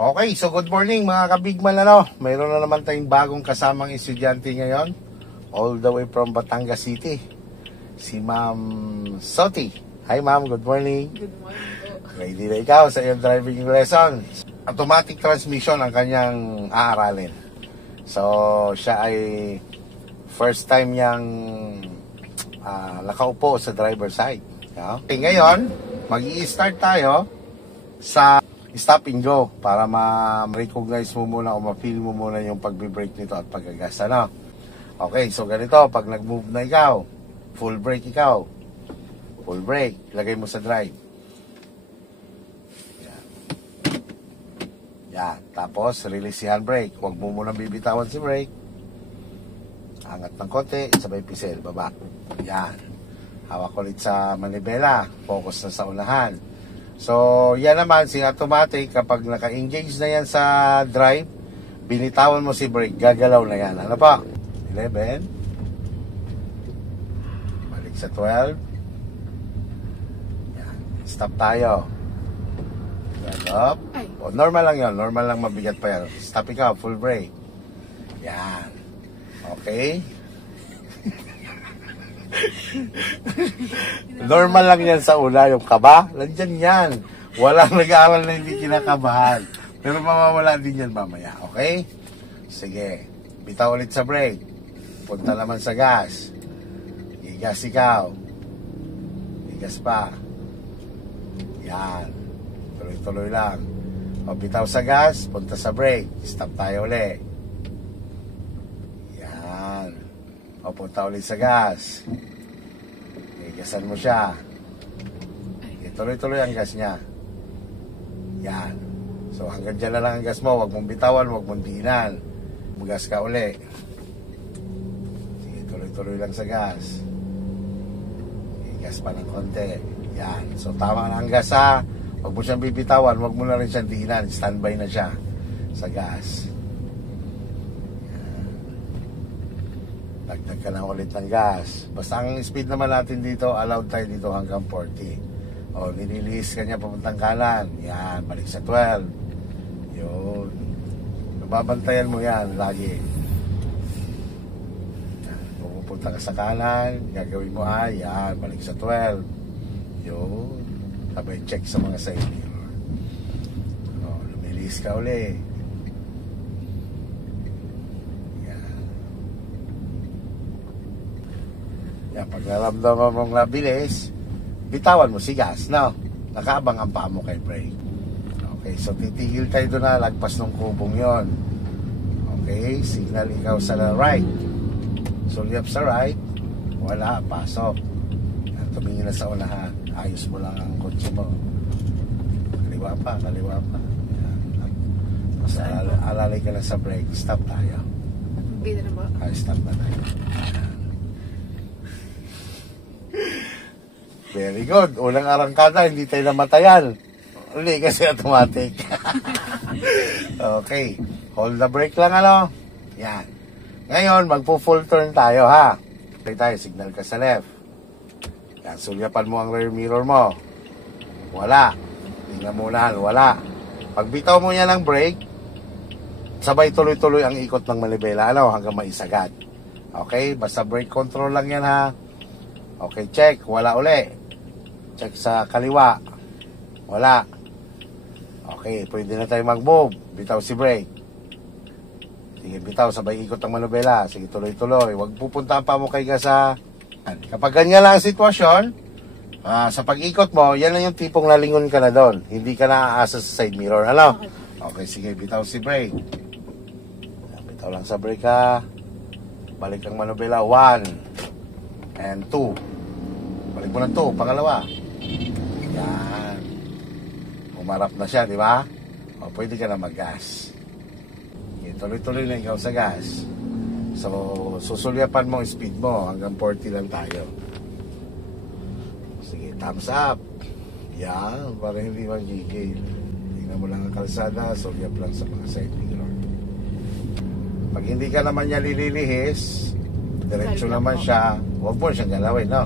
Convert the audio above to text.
Okay, so good morning mga kabigman, ano? Mayroon na naman tayong bagong kasamang estudyante ngayon, all the way from Batangas City, si Ma'am Soti. Hi Ma'am, good morning. Good morning po. Ready na ikaw sa iyong driving lesson. Automatic transmission ang kanyang aaralin. So, siya ay first time niyang nakaupo sa driver side. Okay, ngayon, mag-i-start tayo sa stop and go para ma-recognize mo muna o ma-feel mo muna yung pagbe-brake nito at pag-agas, ano? Okay, so ganito, pag nag-move na ikaw, full brake ikaw, full brake, ilagay mo sa drive. Yan, tapos release si handbrake, huwag mo muna bibitawan si brake, angat ng konti, sabay pisel, baba. Yan, hawak ulit sa manibela, focus na sa unahan. So, yan naman, si automatic, kapag naka-engage na yan sa drive, binitawan mo si brake, gagalaw na yan. Ano pa? 11. Balik sa 12. Yan. Stop tayo. Stop. O, normal lang yan. Normal lang, mabigat pa yan. Stop ikaw, full brake. Yan. Okay. Normal lang yan sa una, yung kaba, nandyan yan. Walang nag-aaral na hindi kinakabahan. Pero mawawala din yan mamaya, okay? Sige, bitaw ulit sa brake. Punta naman sa gas. Igas ikaw. Igas pa. Yan. Tuloy-tuloy lang. O, bitaw sa gas, punta sa brake. Stop tayo ulit. Yan. O, punta ulit sa gas. Igasan mo siya. Tuloy-tuloy ang gas niya. Yan. So hanggang dyan na lang ang gas mo. Huwag mong bitawan, huwag mong diinan. Bugas ka uli. Sige, tuloy-tuloy lang sa gas. Igas pa ng konti. Yan. So tama na ang gas, ha. Huwag mo siyang bibitawan, huwag mo na rin siyang diinan. Standby na siya sa gas. Dagdag ka na ulit ng gas. Basta ang speed naman natin dito, allowed tayo dito hanggang 40. O, nililis ka niya papuntang kanan. Yan, balik sa 12. Yun. Nababantayan mo yan lagi. Yan, pupunta ka sa kanan, gagawin mo yan, balik sa 12. Yun. Sabay check sa mga side mirror. O, lumilis ka uli. Yan, pag naramdaman mong nabilis, bitawan mo si gas, no? Nakaabang ang paa mo kay brake. Okay, so titigil tayo doon na, lagpas ng kubong yon. Okay, signal ikaw sa right. Sulyap sa right, wala, pasok. Yan, tumingin na sa unahan. Ayos mo lang ang kotse mo. Kaliwa pa, kaliwa pa. Yan. Basta alalay ka na sa brake, stop tayo. Bida na ba? Ay, stop na tayo. Very good. Unang arangkada, hindi tayo namatayan. Uli kasi automatic. Okay. Hold the brake lang, ano? Yan. Ngayon, magpo-full turn tayo, ha? Okay tayo, signal ka sa left. Yan, sulyapan mo ang rear mirror mo. Wala. Tingnan mo na, wala. Pag bitaw mo yan ng brake, sabay tuloy-tuloy ang ikot ng manibela, ano? Hanggang maisagad. Okay? Basta brake control lang yan, ha? Okay, check. Wala uli. Check sa kaliwa. Wala. Okay, pwede na tayo mag-move. Bitaw si brake. Sige, bitaw. Sabay ikot ang manubela. Sige, tuloy-tuloy. Huwag pupunta pa mo kay sa... Kapag ganyan lang ang sitwasyon, sa pag-ikot mo, yan lang yung tipong nalingon ka na doon. Hindi ka na aasa sa side mirror. Ano? Okay, sige, bitaw si brake. Bitaw lang sa brake, ha. Balik ang manubela. 1 and 2. Balik mo na 2, pangalawa. Yan. Umarap na siya, di ba? O, pwede ka na mag-gas. Okay, tuloy-tuloy na ikaw sa gas. So, susulyapan mo ang speed mo. Hanggang 40 lang tayo. Sige, thumbs up. Yan, para hindi mag-gigil. Tingnan mo lang ang kalsada, sulyap lang sa mga side mirror. Pag hindi ka naman niya lililihis, diretso naman siya, huwag mo siyang galawin, no?